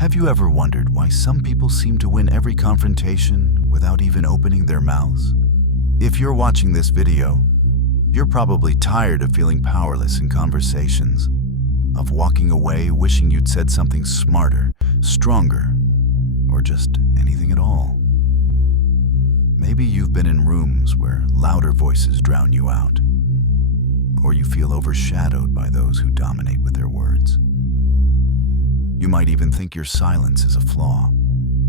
Have you ever wondered why some people seem to win every confrontation without even opening their mouths? If you're watching this video, you're probably tired of feeling powerless in conversations, of walking away wishing you'd said something smarter, stronger, or just anything at all. Maybe you've been in rooms where louder voices drown you out, or you feel overshadowed by those who dominate with their words. You might even think your silence is a flaw,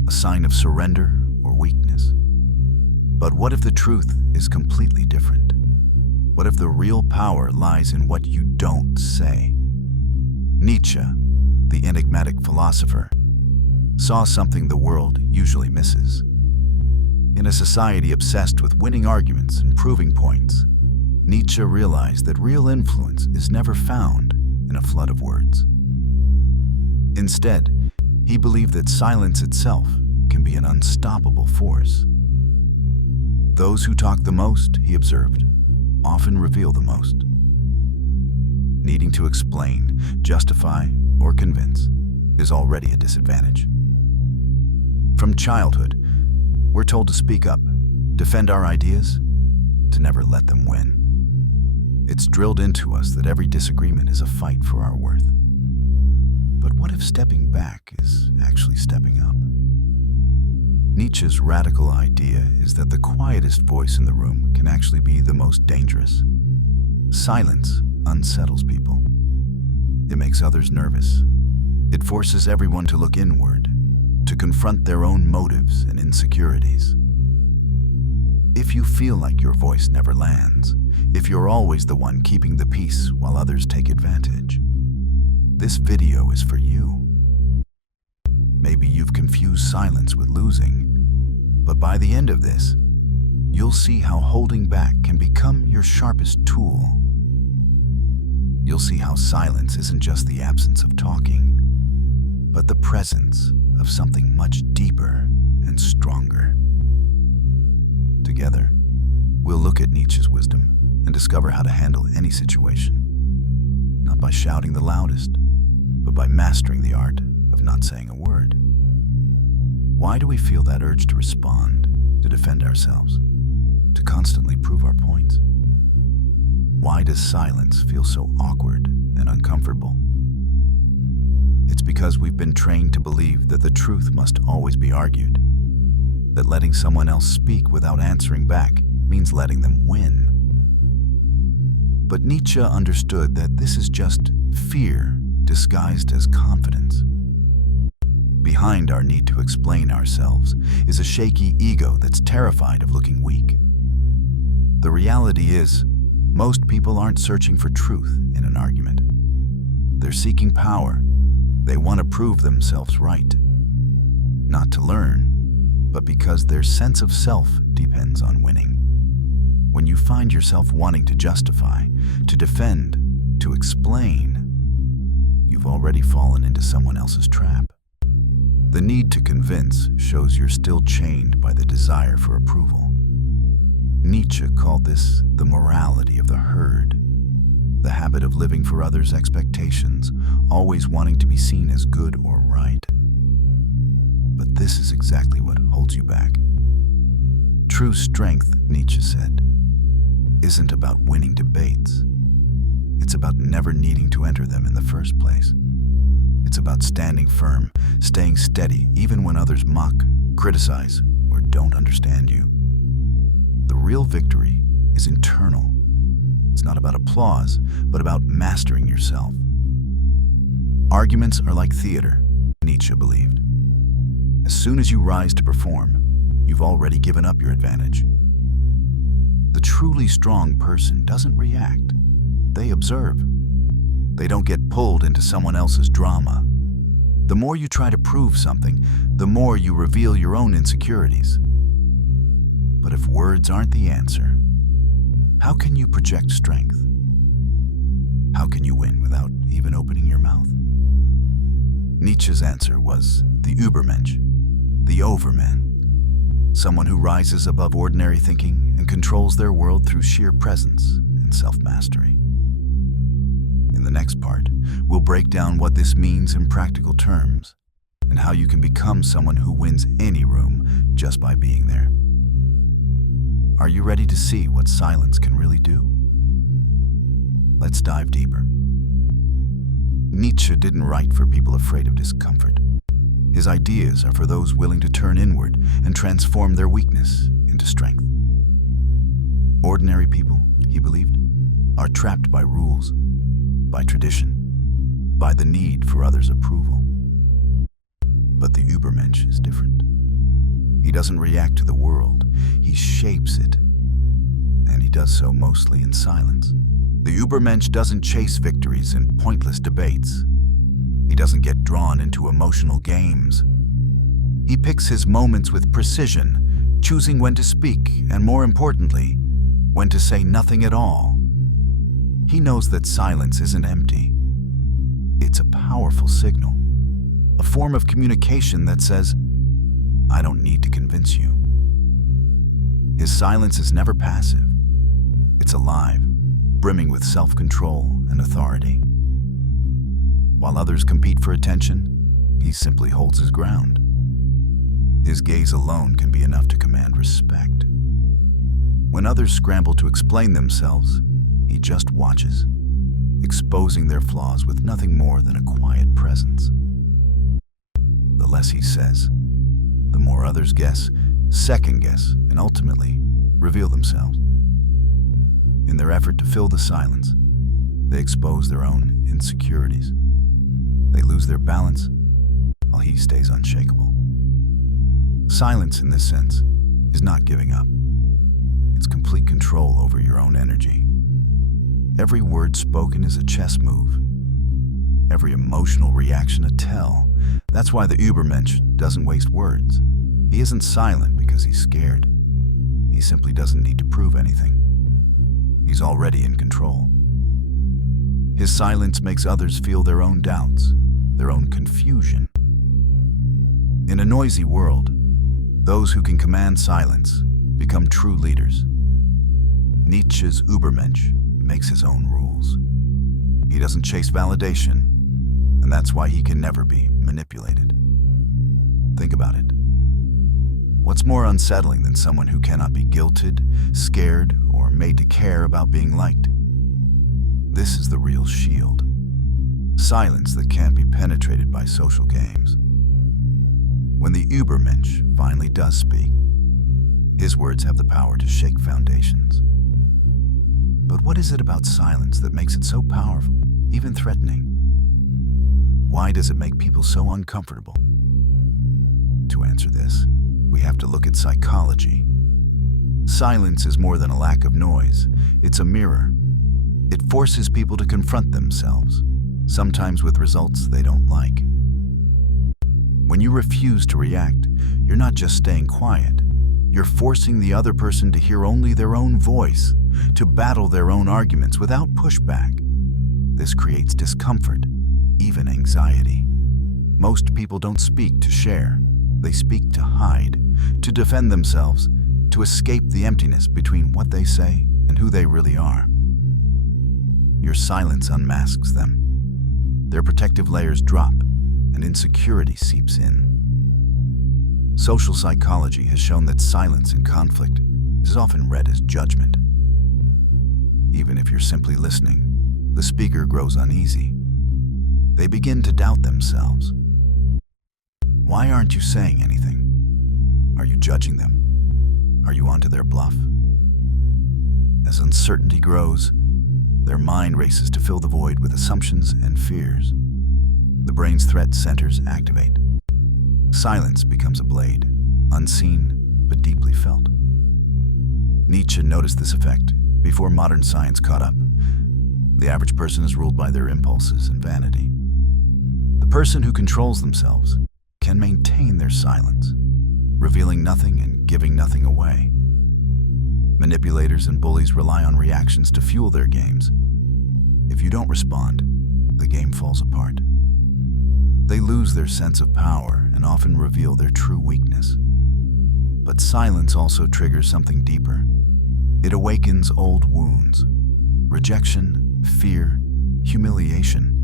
a sign of surrender or weakness. But what if the truth is completely different? What if the real power lies in what you don't say? Nietzsche, the enigmatic philosopher, saw something the world usually misses. In a society obsessed with winning arguments and proving points, Nietzsche realized that real influence is never found in a flood of words. Instead, he believed that silence itself can be an unstoppable force. Those who talk the most, he observed, often reveal the most. Needing to explain, justify, or convince is already a disadvantage. From childhood, we're told to speak up, defend our ideas, to never let them win. It's drilled into us that every disagreement is a fight for our worth. But what if stepping back is actually stepping up? Nietzsche's radical idea is that the quietest voice in the room can actually be the most dangerous. Silence unsettles people. It makes others nervous. It forces everyone to look inward, to confront their own motives and insecurities. If you feel like your voice never lands, if you're always the one keeping the peace while others take advantage, this video is for you. Maybe you've confused silence with losing, but by the end of this, you'll see how holding back can become your sharpest tool. You'll see how silence isn't just the absence of talking, but the presence of something much deeper and stronger. Together, we'll look at Nietzsche's wisdom and discover how to handle any situation, not by shouting the loudest, but by mastering the art of not saying a word. Why do we feel that urge to respond, to defend ourselves, to constantly prove our points? Why does silence feel so awkward and uncomfortable? It's because we've been trained to believe that the truth must always be argued, that letting someone else speak without answering back means letting them win. But Nietzsche understood that this is just fear disguised as confidence. Behind our need to explain ourselves is a shaky ego that's terrified of looking weak. The reality is, most people aren't searching for truth in an argument. They're seeking power. They want to prove themselves right. Not to learn, but because their sense of self depends on winning. When you find yourself wanting to justify, to defend, to explain, you've already fallen into someone else's trap. The need to convince shows you're still chained by the desire for approval. Nietzsche called this the morality of the herd, the habit of living for others' expectations, always wanting to be seen as good or right. But this is exactly what holds you back. True strength, Nietzsche said, isn't about winning debates. It's about never needing to enter them in the first place. It's about standing firm, staying steady, even when others mock, criticize, or don't understand you. The real victory is internal. It's not about applause, but about mastering yourself. Arguments are like theater, Nietzsche believed. As soon as you rise to perform, you've already given up your advantage. The truly strong person doesn't react. They observe. They don't get pulled into someone else's drama. The more you try to prove something, the more you reveal your own insecurities. But if words aren't the answer, how can you project strength? How can you win without even opening your mouth? Nietzsche's answer was the Übermensch, the overman, someone who rises above ordinary thinking and controls their world through sheer presence and self-mastery. In the next part, we'll break down what this means in practical terms and how you can become someone who wins any room just by being there. Are you ready to see what silence can really do? Let's dive deeper. Nietzsche didn't write for people afraid of discomfort. His ideas are for those willing to turn inward and transform their weakness into strength. Ordinary people, he believed, are trapped by rules, by tradition, by the need for others' approval. But the Übermensch is different. He doesn't react to the world, he shapes it. And he does so mostly in silence. The Übermensch doesn't chase victories in pointless debates. He doesn't get drawn into emotional games. He picks his moments with precision, choosing when to speak and, more importantly, when to say nothing at all. He knows that silence isn't empty. It's a powerful signal, a form of communication that says, I don't need to convince you. His silence is never passive. It's alive, brimming with self-control and authority. While others compete for attention, he simply holds his ground. His gaze alone can be enough to command respect. When others scramble to explain themselves, he just watches, exposing their flaws with nothing more than a quiet presence. The less he says, the more others guess, second-guess, and ultimately reveal themselves. In their effort to fill the silence, they expose their own insecurities. They lose their balance, while he stays unshakable. Silence, in this sense, is not giving up. It's complete control over your own energy. Every word spoken is a chess move. Every emotional reaction a tell. That's why the Übermensch doesn't waste words. He isn't silent because he's scared. He simply doesn't need to prove anything. He's already in control. His silence makes others feel their own doubts, their own confusion. In a noisy world, those who can command silence become true leaders. Nietzsche's Übermensch makes his own rules. He doesn't chase validation, and that's why he can never be manipulated. Think about it. What's more unsettling than someone who cannot be guilted, scared, or made to care about being liked? This is the real shield. Silence that can't be penetrated by social games. When the Übermensch finally does speak, his words have the power to shake foundations. But what is it about silence that makes it so powerful, even threatening? Why does it make people so uncomfortable? To answer this, we have to look at psychology. Silence is more than a lack of noise. It's a mirror. It forces people to confront themselves, sometimes with results they don't like. When you refuse to react, you're not just staying quiet. You're forcing the other person to hear only their own voice, to battle their own arguments without pushback. This creates discomfort, even anxiety. Most people don't speak to share. They speak to hide, to defend themselves, to escape the emptiness between what they say and who they really are. Your silence unmasks them. Their protective layers drop, and insecurity seeps in. Social psychology has shown that silence in conflict is often read as judgment. Even if you're simply listening, the speaker grows uneasy. They begin to doubt themselves. Why aren't you saying anything? Are you judging them? Are you onto their bluff? As uncertainty grows, their mind races to fill the void with assumptions and fears. The brain's threat centers activate. Silence becomes a blade, unseen but deeply felt. Nietzsche noticed this effect before modern science caught up. The average person is ruled by their impulses and vanity. The person who controls themselves can maintain their silence, revealing nothing and giving nothing away. Manipulators and bullies rely on reactions to fuel their games. If you don't respond, the game falls apart. They lose their sense of power and often reveal their true weakness. But silence also triggers something deeper. It awakens old wounds, rejection, fear, humiliation.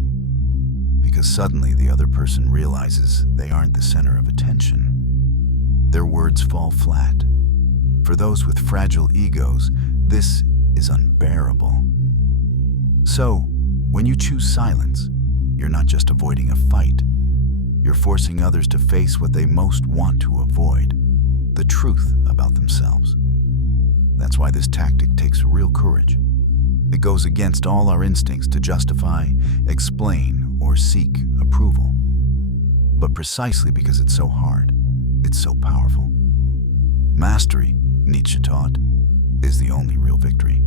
because suddenly the other person realizes they aren't the center of attention. Their words fall flat. For those with fragile egos, this is unbearable. So, when you choose silence, you're not just avoiding a fight. You're forcing others to face what they most want to avoid, the truth about themselves. That's why this tactic takes real courage. It goes against all our instincts to justify, explain, or seek approval. But precisely because it's so hard, it's so powerful. Mastery, Nietzsche taught, is the only real victory.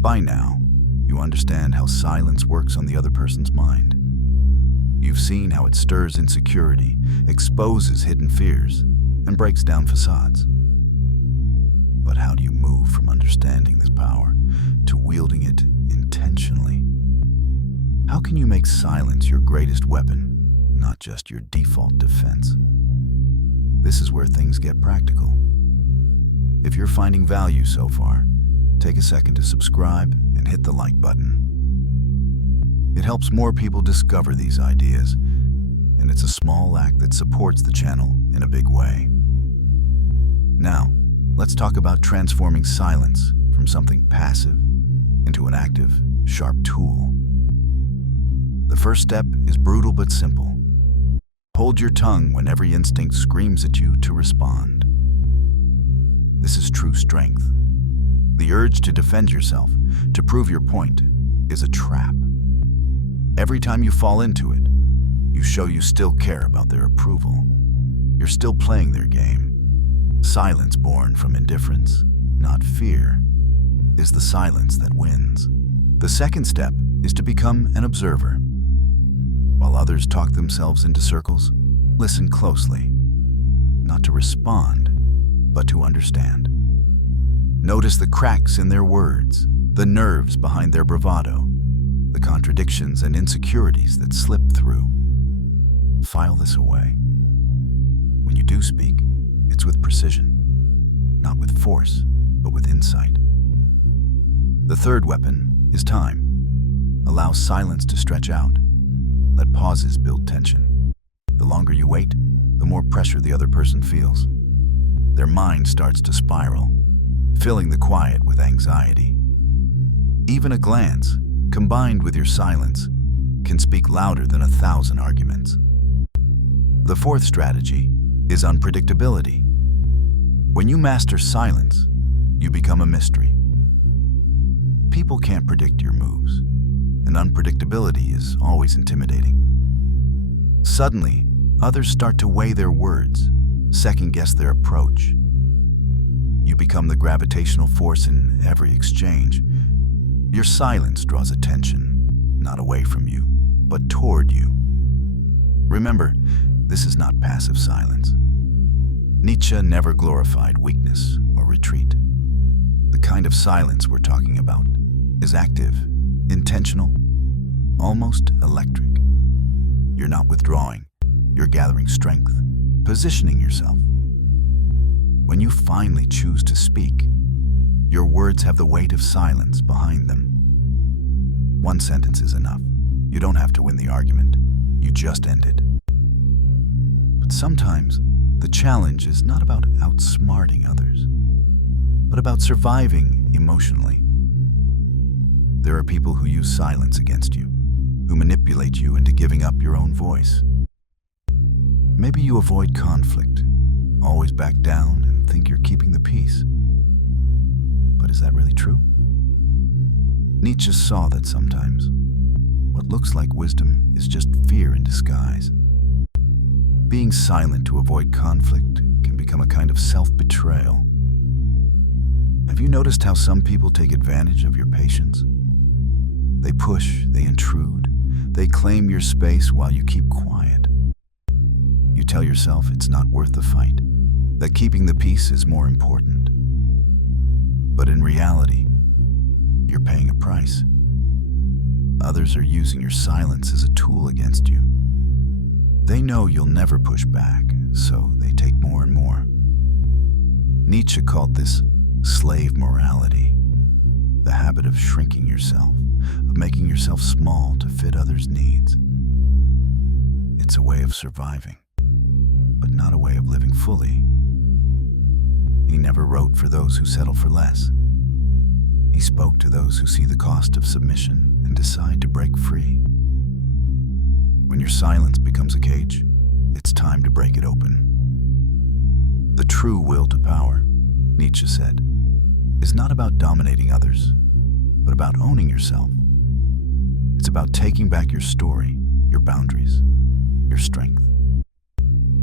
By now, you understand how silence works on the other person's mind. You've seen how it stirs insecurity, exposes hidden fears, and breaks down facades. But how do you move from understanding this power to wielding it intentionally? How can you make silence your greatest weapon, not just your default defense? This is where things get practical. If you're finding value so far, take a second to subscribe and hit the like button. It helps more people discover these ideas, and it's a small act that supports the channel in a big way. Now, let's talk about transforming silence from something passive into an active, sharp tool. The first step is brutal but simple. Hold your tongue when every instinct screams at you to respond. This is true strength. The urge to defend yourself, to prove your point, is a trap. Every time you fall into it, you show you still care about their approval. You're still playing their game. Silence born from indifference, not fear, is the silence that wins. The second step is to become an observer. While others talk themselves into circles, listen closely, not to respond, but to understand. Notice the cracks in their words, the nerves behind their bravado, the contradictions and insecurities that slip through. File this away. When you do speak, it's with precision, not with force, but with insight. The third weapon is time. Allow silence to stretch out. Let pauses build tension. The longer you wait, the more pressure the other person feels. Their mind starts to spiral, filling the quiet with anxiety. Even a glance, combined with your silence, can speak louder than 1,000 arguments. The fourth strategy is unpredictability. When you master silence, you become a mystery. People can't predict your moves, and unpredictability is always intimidating. Suddenly, others start to weigh their words, second-guess their approach. You become the gravitational force in every exchange. Your silence draws attention, not away from you, but toward you. Remember, this is not passive silence. Nietzsche never glorified weakness or retreat. The kind of silence we're talking about is active, intentional, almost electric. You're not withdrawing, you're gathering strength, positioning yourself. When you finally choose to speak, your words have the weight of silence behind them. One sentence is enough. You don't have to win the argument, you just end it. But sometimes, the challenge is not about outsmarting others, but about surviving emotionally. There are people who use silence against you, who manipulate you into giving up your own voice. Maybe you avoid conflict, always back down and think you're keeping the peace. But is that really true? Nietzsche saw that sometimes what looks like wisdom is just fear in disguise. Being silent to avoid conflict can become a kind of self-betrayal. Have you noticed how some people take advantage of your patience? They push, they intrude, they claim your space while you keep quiet. You tell yourself it's not worth the fight, that keeping the peace is more important. But in reality, you're paying a price. Others are using your silence as a tool against you. They know you'll never push back, so they take more and more. Nietzsche called this slave morality. the habit of shrinking yourself, of making yourself small to fit others' needs. It's a way of surviving, but not a way of living fully. He never wrote for those who settle for less. He spoke to those who see the cost of submission and decide to break free. When your silence becomes a cage, it's time to break it open. The true will to power, Nietzsche said, is not about dominating others, but about owning yourself. It's about taking back your story, your boundaries, your strength.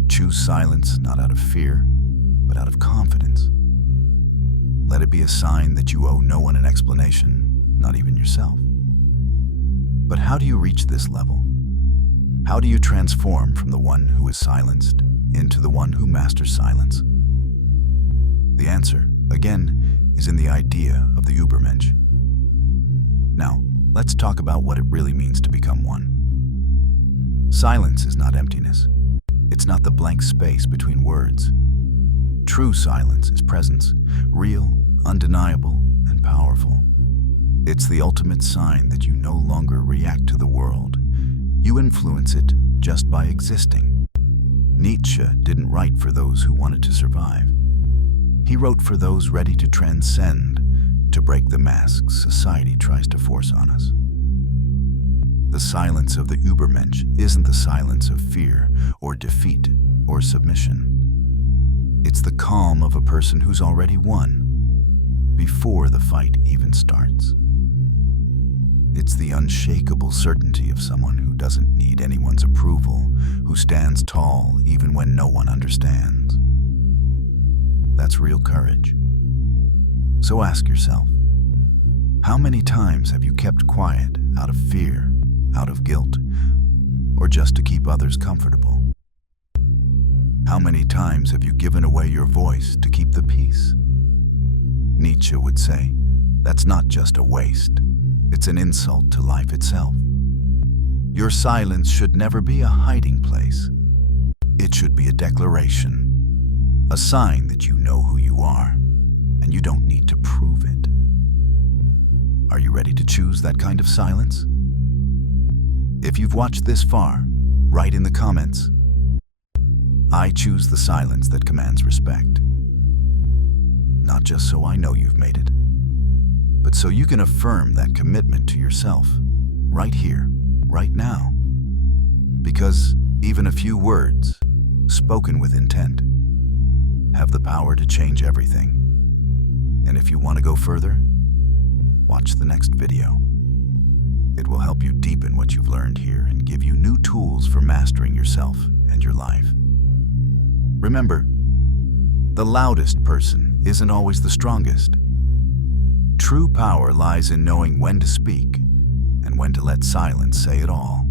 Choose silence not out of fear, but out of confidence. Let it be a sign that you owe no one an explanation, not even yourself. But how do you reach this level? How do you transform from the one who is silenced into the one who masters silence? The answer, again, is in the idea of the Übermensch. Now, let's talk about what it really means to become one. Silence is not emptiness. It's not the blank space between words. True silence is presence, real, undeniable, and powerful. It's the ultimate sign that you no longer react to the world. You influence it just by existing. Nietzsche didn't write for those who wanted to survive. He wrote for those ready to transcend, to break the masks society tries to force on us. The silence of the Übermensch isn't the silence of fear or defeat or submission. It's the calm of a person who's already won, before the fight even starts. It's the unshakable certainty of someone who doesn't need anyone's approval, who stands tall even when no one understands. That's real courage. So ask yourself, how many times have you kept quiet out of fear, out of guilt, or just to keep others comfortable? How many times have you given away your voice to keep the peace? Nietzsche would say, that's not just a waste. It's an insult to life itself. Your silence should never be a hiding place. It should be a declaration, a sign that you know who you are, and you don't need to prove it. Are you ready to choose that kind of silence? If you've watched this far, write in the comments, I choose the silence that commands respect. Not just so I know you've made it, but so you can affirm that commitment to yourself, right here, right now. Because even a few words, spoken with intent, have the power to change everything. And if you want to go further, watch the next video. It will help you deepen what you've learned here and give you new tools for mastering yourself and your life. Remember, the loudest person isn't always the strongest. True power lies in knowing when to speak and when to let silence say it all.